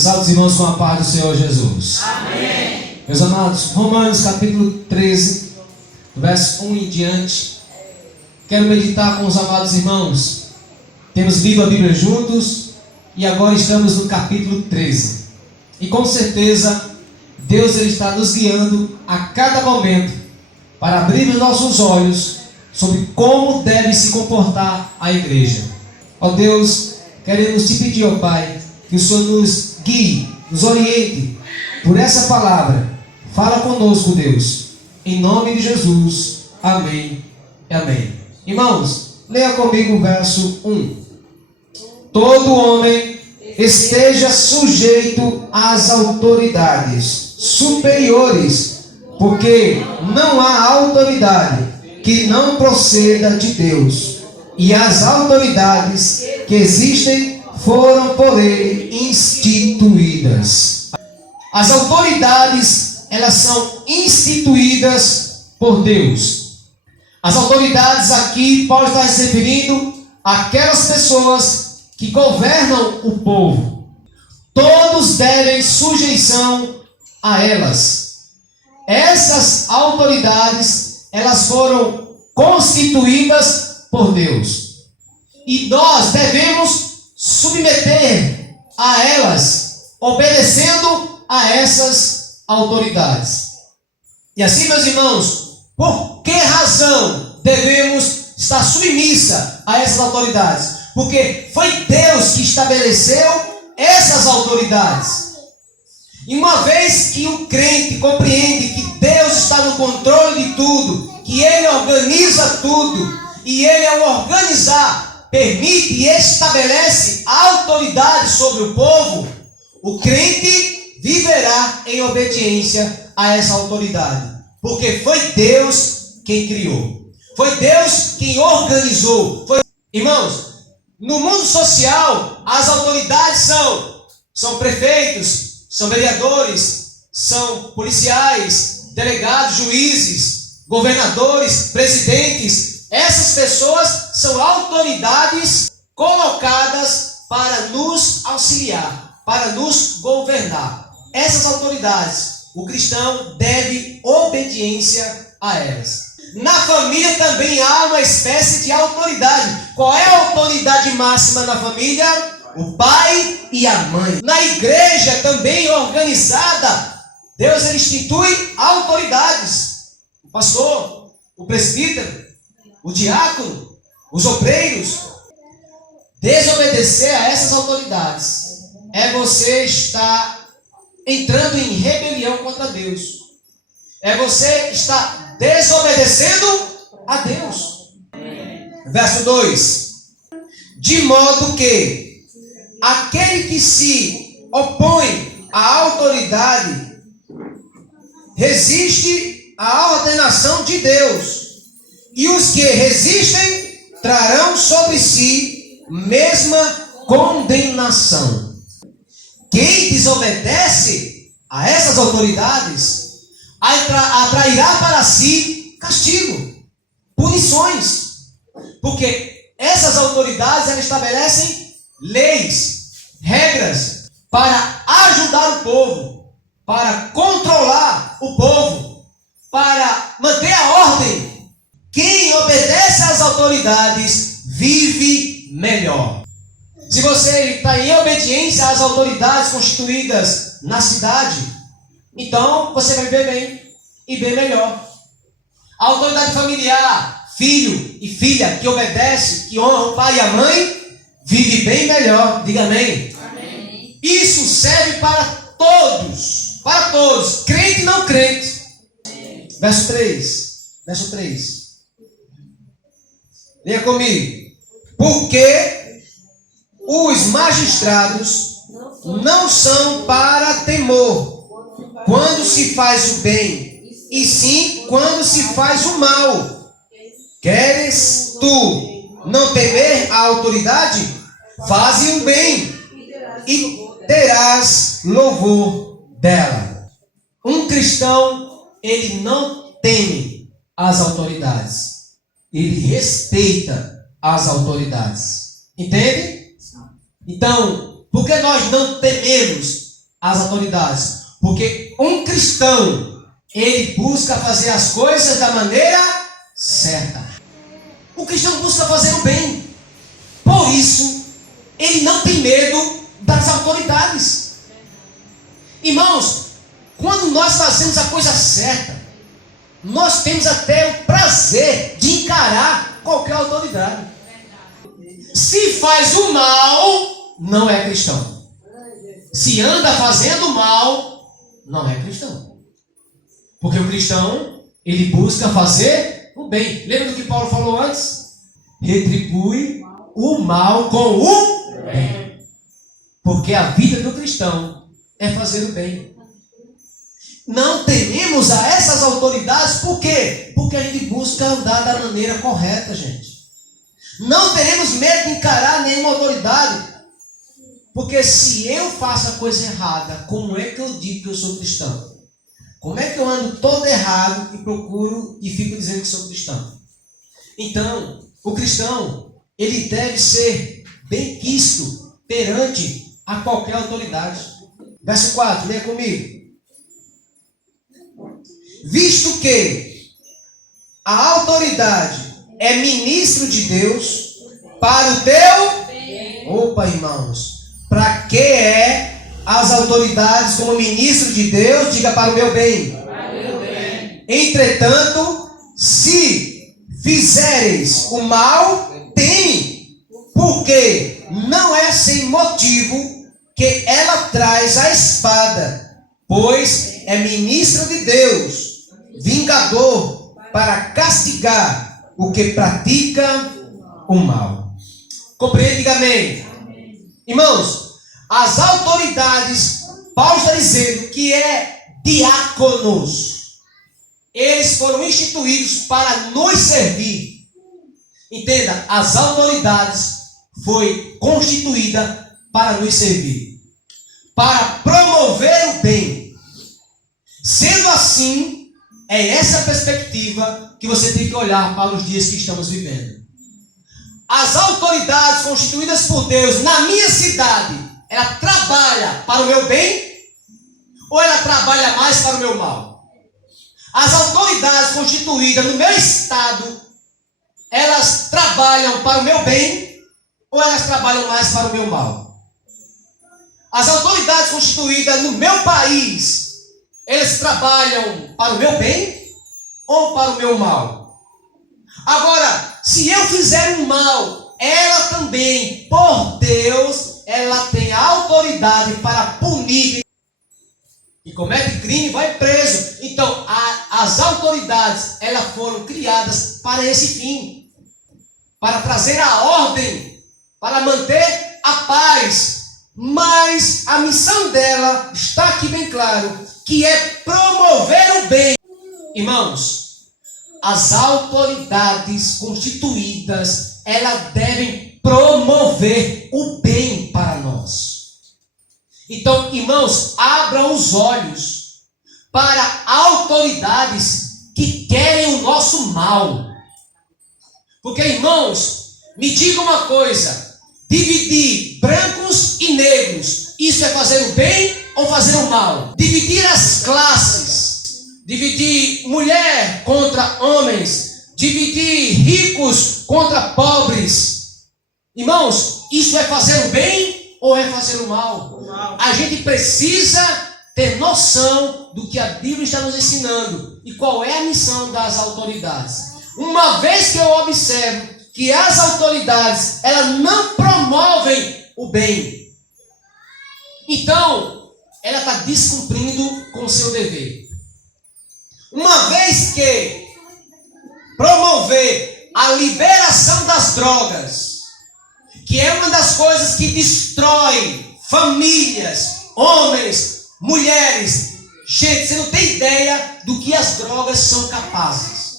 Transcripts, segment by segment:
Eu saúdo os irmãos com a paz do Senhor Jesus. Amém. Meus amados, Romanos capítulo 13, verso 1 em diante. Quero meditar com os amados irmãos. Temos lido a Bíblia juntos e agora estamos no capítulo 13. E com certeza, Deus ele está nos guiando a cada momento para abrir os nossos olhos sobre como deve se comportar a igreja. Ó Deus, queremos te pedir, ó Pai, que o Senhor nos guie, nos oriente por essa palavra. Fala conosco, Deus. Em nome de Jesus. Amém e amém. Irmãos, leia comigo o verso 1. Todo homem esteja sujeito às autoridades superiores, porque não há autoridade que não proceda de Deus, e as autoridades que existem foram por ele instituídas. As autoridades, elas são instituídas por Deus. As autoridades aqui, Paulo está se referindo àquelas pessoas que governam o povo. Todos devem sujeição a elas. Essas autoridades, elas foram constituídas por Deus. E nós devemos submeter a elas, obedecendo a essas autoridades. E assim, meus irmãos, por que razão devemos estar submissa a essas autoridades? Porque foi Deus que estabeleceu essas autoridades. E uma vez que o crente compreende que Deus está no controle de tudo, que Ele organiza tudo, e Ele, ao organizar, permite e estabelece autoridade sobre o povo, o crente viverá em obediência a essa autoridade. Porque foi Deus quem criou. Foi Deus quem organizou. Irmãos, no mundo social, as autoridades são prefeitos, são vereadores, são policiais, delegados, juízes, governadores, presidentes. Essas pessoas são autoridades colocadas para nos auxiliar, para nos governar. Essas autoridades, o cristão deve obediência a elas. Na família também há uma espécie de autoridade. Qual é a autoridade máxima na família? O pai e a mãe. Na igreja também organizada, Deus ele institui autoridades. O pastor, o presbítero, o diácono, os obreiros. Desobedecer a essas autoridades é você estar entrando em rebelião contra Deus. É você estar desobedecendo a Deus. Verso 2. De modo que aquele que se opõe à autoridade resiste à ordenação de Deus, e os que resistem trarão sobre si mesma condenação. Quem desobedece a essas autoridades atrairá para si castigo, punições, porque essas autoridades elas estabelecem leis, regras para ajudar o povo, para controlar o povo, para manter a ordem. Quem obedece às autoridades vive melhor. Se você está em obediência às autoridades constituídas na cidade, então você vai viver bem e bem melhor. A autoridade familiar, filho e filha que obedece, que honra o pai e a mãe, vive bem melhor. Diga amém. Amém. Isso serve para todos, crente e não crente. Amém. Verso 3. Leia comigo. Porque os magistrados não são para temor quando se faz o bem, e sim quando se faz o mal. Queres tu não temer a autoridade? Faze o bem e terás louvor dela. Um cristão, ele não teme as autoridades. Ele respeita as autoridades. Entende? Então, por que nós não tememos as autoridades. Porque um cristão, ele busca fazer as coisas da maneira certa. O cristão busca fazer o bem. Por isso, ele não tem medo das autoridades. Irmãos, quando nós fazemos a coisa certa, nós temos até o prazer de encarar qualquer autoridade. Se faz o mal, não é cristão. Se anda fazendo mal, não é cristão. Porque o cristão, ele busca fazer o bem. Lembra do que Paulo falou antes? Retribui o mal com o bem. Porque a vida do cristão é fazer o bem. Não tememos a essas autoridades, por quê? Porque a gente busca andar da maneira correta, gente. Não teremos medo de encarar nenhuma autoridade. Porque se eu faço a coisa errada, como é que eu digo que eu sou cristão? Como é que eu ando todo errado e procuro e fico dizendo que sou cristão? Então, o cristão, ele deve ser bem quisto perante a qualquer autoridade. Verso 4, leia comigo. Visto que a autoridade é ministro de Deus para o teu... Opa, irmãos. Para que é as autoridades como ministro de Deus? Diga para o meu bem. Entretanto, se fizeres o mal, teme, porque não é sem motivo que ela traz a espada, pois é ministro de Deus, vingador para castigar o que pratica o mal. Compreende? Diga amém. Irmãos, as autoridades, Paulo está dizendo que é diáconos. Eles foram instituídos para nos servir. Entenda, as autoridades foi constituída para nos servir, para promover o bem. Sendo assim, é essa perspectiva que você tem que olhar para os dias que estamos vivendo. As autoridades constituídas por Deus na minha cidade, ela trabalha para o meu bem ou ela trabalha mais para o meu mal? As autoridades constituídas no meu estado, elas trabalham para o meu bem ou elas trabalham mais para o meu mal? As autoridades constituídas no meu país, eles trabalham para o meu bem ou para o meu mal? Agora, se eu fizer um mal, ela também, por Deus, ela tem autoridade para punir. E comete crime, vai preso. Então, as autoridades, elas foram criadas para esse fim. Para trazer a ordem, para manter a paz. Mas a missão dela está aqui bem claro, que é promover o bem. Irmãos, as autoridades constituídas, elas devem promover o bem para nós. Então, irmãos, abram os olhos para autoridades que querem o nosso mal. Porque, irmãos, me diga uma coisa: dividir brancos e negros, isso é fazer o bem ou fazer o mal? Dividir as classes, dividir mulher contra homens, dividir ricos contra pobres. Irmãos, isso é fazer o bem ou é fazer o mal? A gente precisa ter noção do que a Bíblia está nos ensinando e qual é a missão das autoridades. Uma vez que eu observo que as autoridades, elas não promovem o bem, então ela está descumprindo com o seu dever. Uma vez que promover a liberação das drogas, que é uma das coisas que destrói famílias, homens, mulheres. Gente, você não tem ideia do que as drogas são capazes.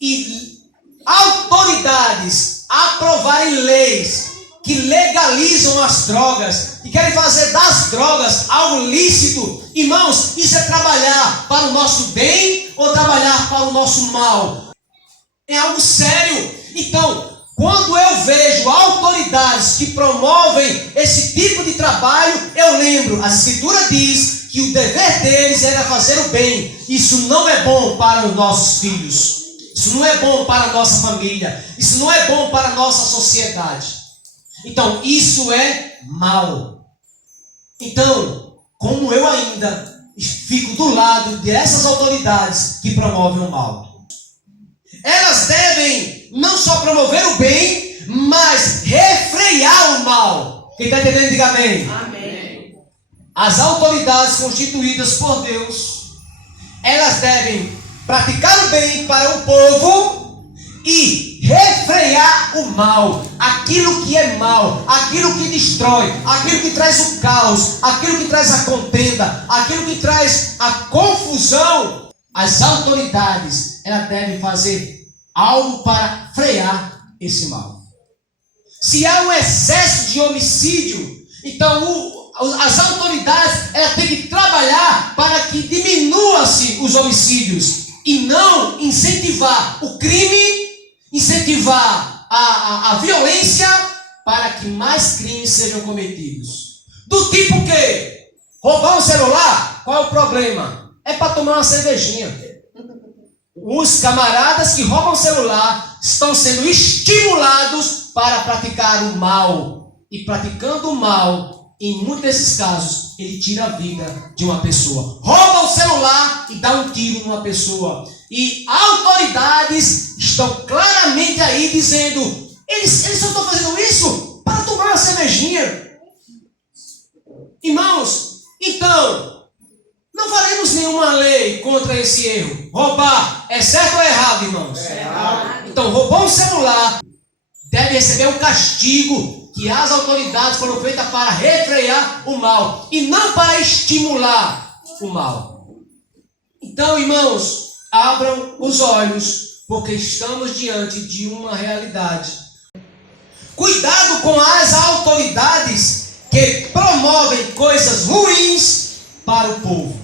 E autoridades aprovarem leis que legalizam as drogas e querem fazer das drogas algo lícito. Irmãos, isso é trabalhar para o nosso bem ou trabalhar para o nosso mal? É algo sério. Então, quando eu vejo autoridades que promovem esse esse tipo de trabalho, eu lembro, a Escritura diz que o dever deles era fazer o bem. Isso não é bom para os nossos filhos. Isso não é bom para a nossa família. Isso não é bom para a nossa sociedade. Então, isso é mal. Então, como eu ainda fico do lado dessas autoridades que promovem o mal. Elas devem não só promover o bem, mas refrear o mal. Quem está entendendo, diga amém. Amém. As autoridades constituídas por Deus, elas devem praticar o bem para o povo e refrear o mal, aquilo que é mal, aquilo que destrói, aquilo que traz o caos, aquilo que traz a contenda, aquilo que traz a confusão. As autoridades, elas devem fazer algo para frear esse mal. Se há um excesso de homicídio, então as autoridades, elas têm que trabalhar para que diminua-se os homicídios e não incentivar o crime, incentivar a violência para que mais crimes sejam cometidos. Do tipo que roubar um celular, qual é o problema? É para tomar uma cervejinha. Os camaradas que roubam o celular estão sendo estimulados para praticar o mal. E praticando o mal, em muitos desses casos, ele tira a vida de uma pessoa. Rouba o celular e dá um tiro numa pessoa. E autoridades estão claramente aí dizendo: eles só estão fazendo isso para tomar uma cervejinha. Irmãos, então, não faremos nenhuma lei contra esse erro. Roubar é certo ou errado, irmãos? É errado. Então, roubou um celular, deve receber um castigo, que as autoridades foram feitas para refrear o mal e não para estimular o mal. Então, irmãos, abram os olhos, porque estamos diante de uma realidade. Cuidado com as autoridades que promovem coisas ruins para o povo.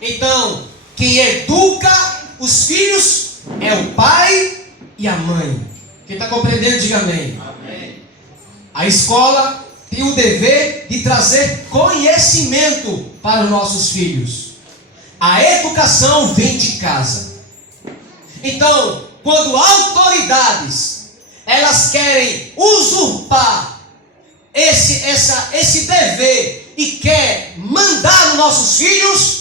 Então, quem educa os filhos é o pai e a mãe. Quem está compreendendo, diga amém. Amém. A escola tem o dever de trazer conhecimento para os nossos filhos. A educação vem de casa. Então, quando autoridades elas querem usurpar esse dever e quer mandar nos nossos filhos,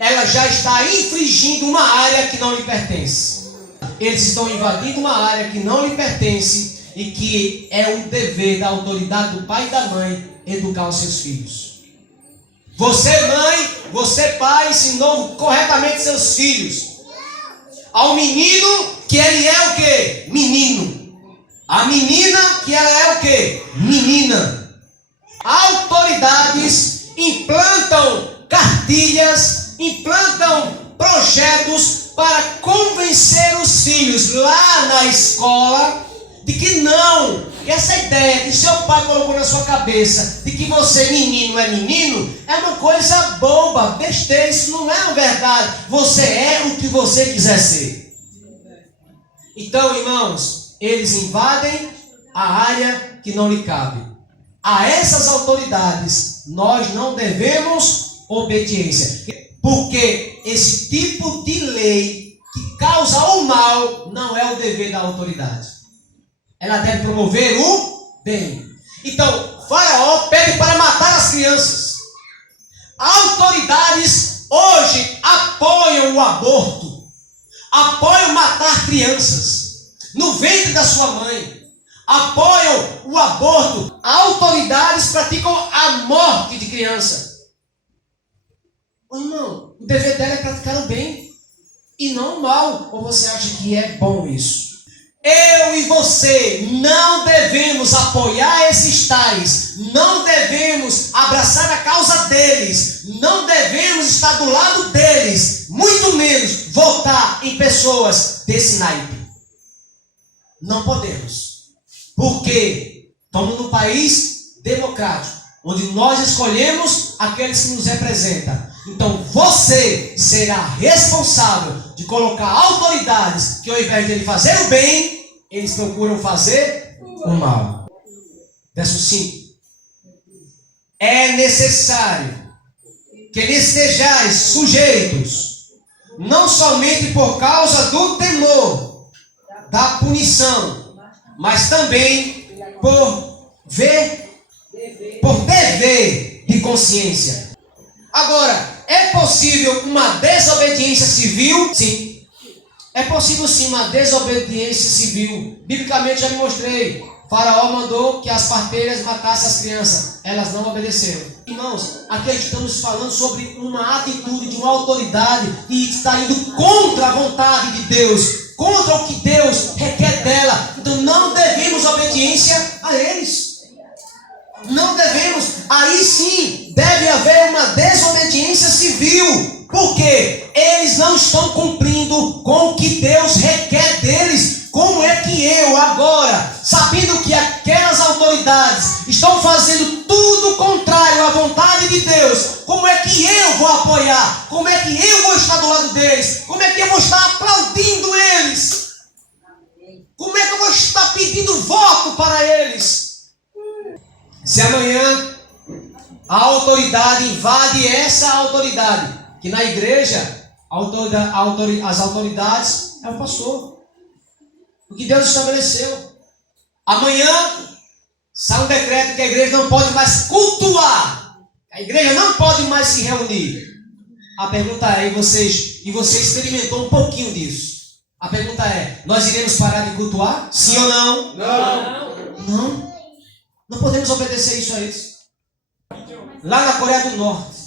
ela já está infringindo uma área que não lhe pertence. Eles estão invadindo uma área que não lhe pertence e que é o dever da autoridade do pai e da mãe educar os seus filhos. Você, mãe, você, pai, ensinou corretamente seus filhos. Ao menino, que ele é o quê? Menino. A menina, que ela é o quê? Menina. Autoridades implantam cartilhas, implantam projetos para convencer os filhos lá na escola de que não, que essa ideia que seu pai colocou na sua cabeça de que você menino é uma coisa boba, besteira, isso não é verdade. Você é o que você quiser ser. Então, irmãos, eles invadem a área que não lhe cabe. A essas autoridades nós não devemos obediência, porque esse tipo de lei que causa o mal não é o dever da autoridade. Ela deve promover o bem. Então, Faraó pede para matar as crianças. Autoridades hoje apoiam o aborto, apoiam matar crianças no ventre da sua mãe, apoiam o aborto. Autoridades praticam a morte de criança. Irmão, o dever dela é praticar o bem e não o mal. Ou você acha que é bom isso? Eu e você não devemos apoiar esses tais, não devemos abraçar a causa deles, não devemos estar do lado deles, muito menos votar em pessoas desse naipe. Não podemos, porque estamos num país democrático, onde nós escolhemos aqueles que nos representam. Então você será responsável de colocar autoridades que ao invés de ele fazer o bem, eles procuram fazer o mal. Verso 5. é necessário que lhes estejais sujeitos, não somente por causa do temor da punição, mas também por dever de consciência. Agora, é possível uma desobediência civil? Sim. É possível sim uma desobediência civil. Biblicamente já me mostrei. Faraó mandou que as parteiras matassem as crianças. Elas não obedeceram. Irmãos, aqui estamos falando sobre uma atitude de uma autoridade que está indo contra a vontade de Deus, contra o que Deus requer dela. Então não devemos obediência a eles. Não devemos. Aí sim deve haver uma desobediência civil. Porque eles não estão cumprindo com o que Deus requer deles. Como é que eu agora, sabendo que aquelas autoridades estão fazendo tudo contrário à vontade de Deus, como é que eu vou apoiar? Como é que eu vou estar do lado deles? Como é que eu vou estar aplaudindo eles? Como é que eu vou estar pedindo voto para eles? Se amanhã a autoridade invade essa autoridade, que na igreja as autoridades é o pastor, o que Deus estabeleceu. Amanhã sai um decreto que a igreja não pode mais cultuar, a igreja não pode mais se reunir. A pergunta é, e você experimentou um pouquinho disso, a pergunta é, nós iremos parar de cultuar? Sim ou não? Não. Não podemos obedecer isso a eles. Lá na Coreia do Norte,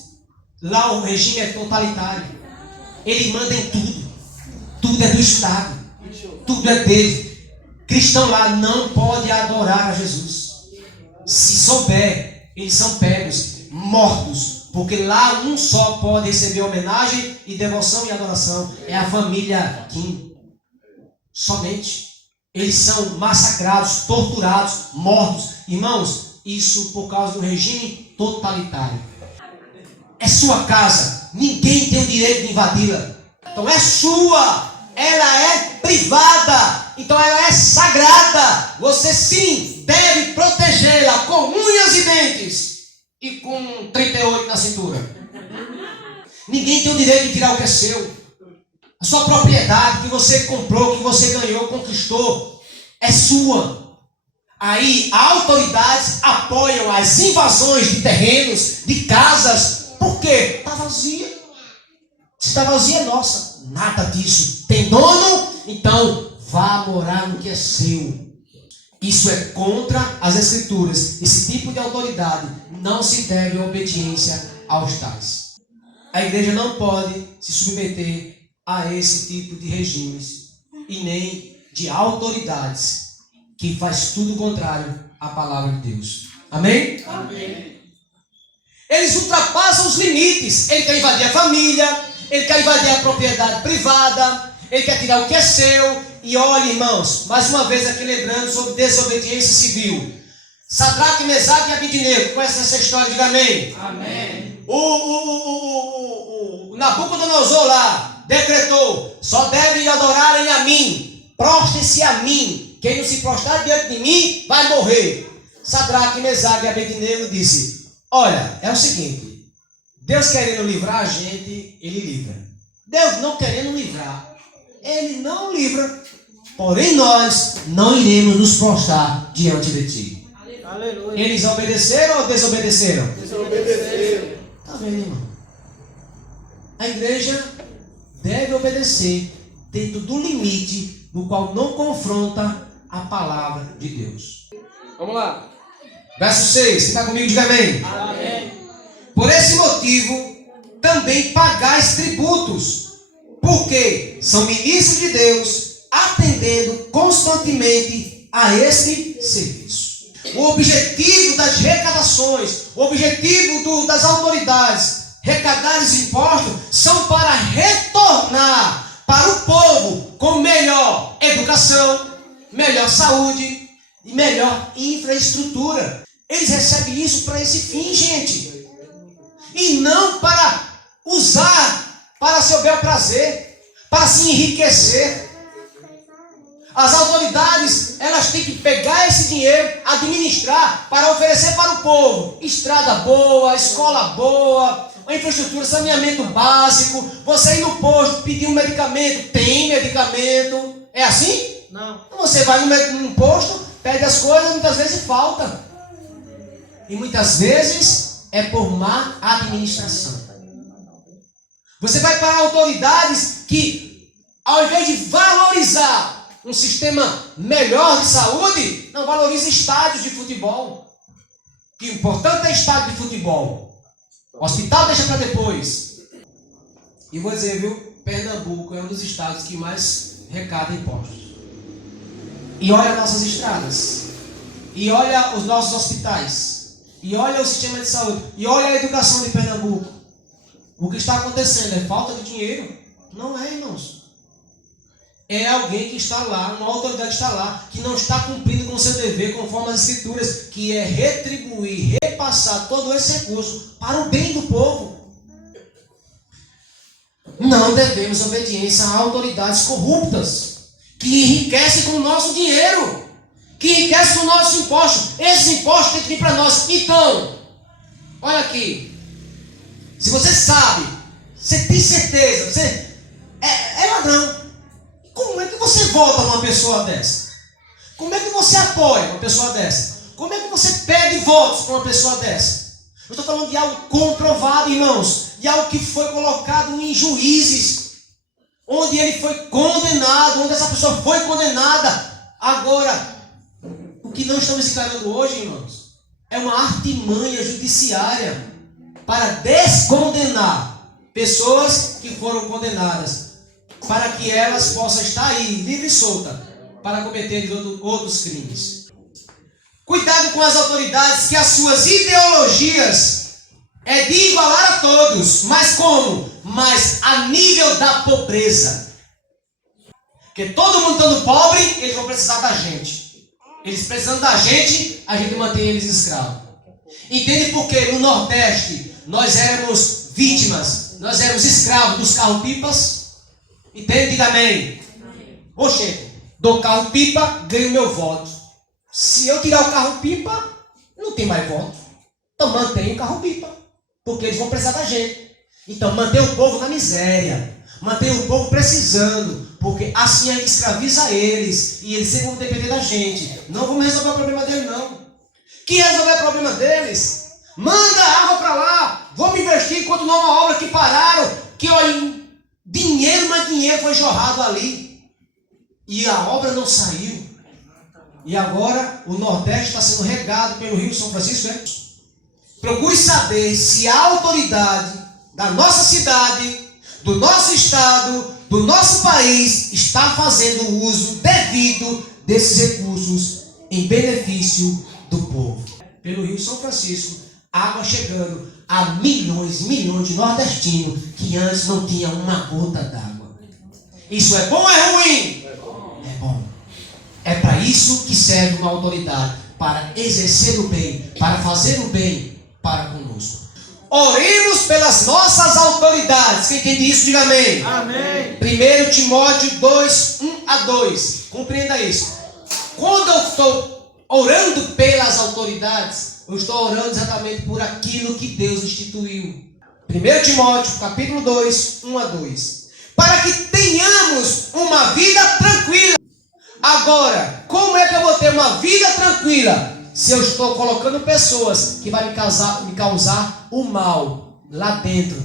lá o regime é totalitário. Ele manda em tudo. Tudo é do Estado. Tudo é dele. Cristão lá não pode adorar a Jesus. Se souber, eles são pegos, mortos. Porque lá um só pode receber homenagem e devoção e adoração. É a família Kim. Somente. Eles são massacrados, torturados, mortos. Irmãos, isso por causa do regime totalitário. É sua casa. Ninguém tem o direito de invadi-la. Então é sua. Ela é privada. Então ela é sagrada. Você sim deve protegê-la com unhas e dentes. E com 38 na cintura. Ninguém tem o direito de tirar o que é seu. A sua propriedade que você comprou, que você ganhou, conquistou, é sua. Aí autoridades apoiam as invasões de terrenos, de casas. Por quê? Está vazia. Se está vazia é nossa. Nada disso. Tem dono? Então vá morar no que é seu. Isso é contra as escrituras. Esse tipo de autoridade não se deve a obediência aos tais. A igreja não pode se submeter a esse tipo de regimes e nem de autoridades que faz tudo contrário à palavra de Deus. Amém? Amém. Eles ultrapassam os limites. Ele quer invadir a família, ele quer invadir a propriedade privada, ele quer tirar o que é seu. E olha, irmãos, mais uma vez aqui lembrando sobre desobediência civil. Sadraque, Mesaque e Abidnego, conhece essa história? Diga amém. Amém. O Nabucodonosor lá decretou: só devem adorarem a mim, prostrem-se a mim. Quem não se prostrar diante de mim vai morrer. Sadraque, Mesaque e Abidnego disse: olha, é o seguinte, Deus querendo livrar a gente, Ele livra. Deus não querendo livrar, Ele não livra. Porém nós não iremos nos prostrar diante de Ti. Aleluia. Eles obedeceram ou desobedeceram? Desobedeceram. Está vendo, irmão? A igreja deve obedecer dentro do limite no qual não confronta a palavra de Deus. Vamos lá. Verso 6. Você está comigo? Diga amém. Amém. Por esse motivo, também pagais tributos, porque são ministros de Deus, atendendo constantemente a este serviço. O objetivo das recadações, o objetivo das autoridades arrecadar os impostos são para retornar para o povo com melhor educação, melhor saúde e melhor infraestrutura. Eles recebem isso para esse fim, gente. E não para usar para seu bel prazer, para se enriquecer. As autoridades, elas têm que pegar esse dinheiro, administrar para oferecer para o povo. Estrada boa, escola boa, uma infraestrutura, saneamento básico. Você ir no posto, pedir um medicamento, tem medicamento. É assim? Não. Você vai num posto, pede as coisas, muitas vezes falta. E muitas vezes é por má administração. Você vai para autoridades que, ao invés de valorizar um sistema melhor de saúde, não valoriza estádios de futebol. Que o importante é estádio de futebol. Hospital deixa para depois. E vou dizer, viu? Pernambuco é um dos estados que mais arrecada impostos. E olha nossas estradas. E olha os nossos hospitais. E olha o sistema de saúde. E olha a educação de Pernambuco. O que está acontecendo é falta de dinheiro? Não é, irmãos. É alguém que está lá, uma autoridade está lá, que não está cumprindo com o seu dever, conforme as escrituras, que é retribuir, repassar todo esse recurso para o bem do povo. Não devemos obediência a autoridades corruptas, que enriquecem com o nosso dinheiro, que enriquecem com o nosso imposto. Esses impostos têm que vir para nós. Então, olha aqui. Se você sabe, você tem certeza, você é ladrão. Como é que você vota uma pessoa dessa? Como é que você apoia uma pessoa dessa? Como é que você pede votos para uma pessoa dessa? Eu estou falando de algo comprovado, irmãos, de algo que foi colocado em juízes, onde ele foi condenado, onde essa pessoa foi condenada. Agora, o que não estamos encarando hoje, irmãos, é uma artimanha judiciária para descondenar pessoas que foram condenadas, para que elas possam estar aí, livre e solta, para cometerem outros crimes. Cuidado com as autoridades, que as suas ideologias é de igualar a todos. Mas como? Mas a nível da pobreza. Porque todo mundo estando pobre, eles vão precisar da gente. Eles precisando da gente, a gente mantém eles escravos. Entende por que no Nordeste nós éramos vítimas, nós éramos escravos dos carro-pipas? Entende? Diga amém. Oxe, dou carro-pipa, ganho meu voto. Se eu tirar o carro-pipa, não tem mais voto. Então mantenha o carro-pipa, porque eles vão precisar da gente. Então mantenha o povo na miséria, mantenha o povo precisando, porque assim a gente escraviza eles, e eles sempre vão depender da gente. Não vamos resolver o problema deles, não. Que resolver o problema deles? Manda água para lá, vamos investir enquanto não é uma obra que pararam, que olha, dinheiro mais dinheiro foi jorrado ali, e a obra não saiu. E agora o Nordeste está sendo regado pelo Rio São Francisco. É? Procure saber se a autoridade da nossa cidade, do nosso estado, do nosso país está fazendo o uso devido desses recursos em benefício do povo. Pelo Rio São Francisco, água chegando a milhões de nordestinos que antes não tinham uma gota d'água. Isso é bom ou é ruim? É bom. É para isso que serve uma autoridade, para exercer o bem, para fazer o bem para conosco. Oremos pelas nossas autoridades. Quem entende isso, diga amém. Amém. 1 Timóteo 2, 1-2. Compreenda isso. Quando eu estou orando pelas autoridades, eu estou orando exatamente por aquilo que Deus instituiu. 1 Timóteo, capítulo 2, 1-2. Para que tenhamos uma vida tranquila. Agora, como é que eu vou ter uma vida tranquila se eu estou colocando pessoas que vão me causar o mal lá dentro?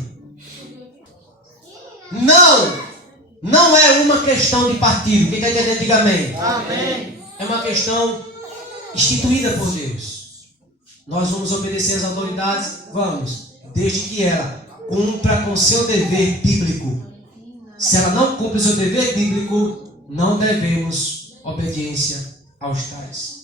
Não é uma questão de partido. Quem está entendendo, diga amém. Amém. É uma questão instituída por Deus. Nós vamos obedecer às autoridades? Vamos, desde que ela cumpra com seu dever bíblico. Se ela não cumpre o seu dever bíblico, não devemos obediência aos tais.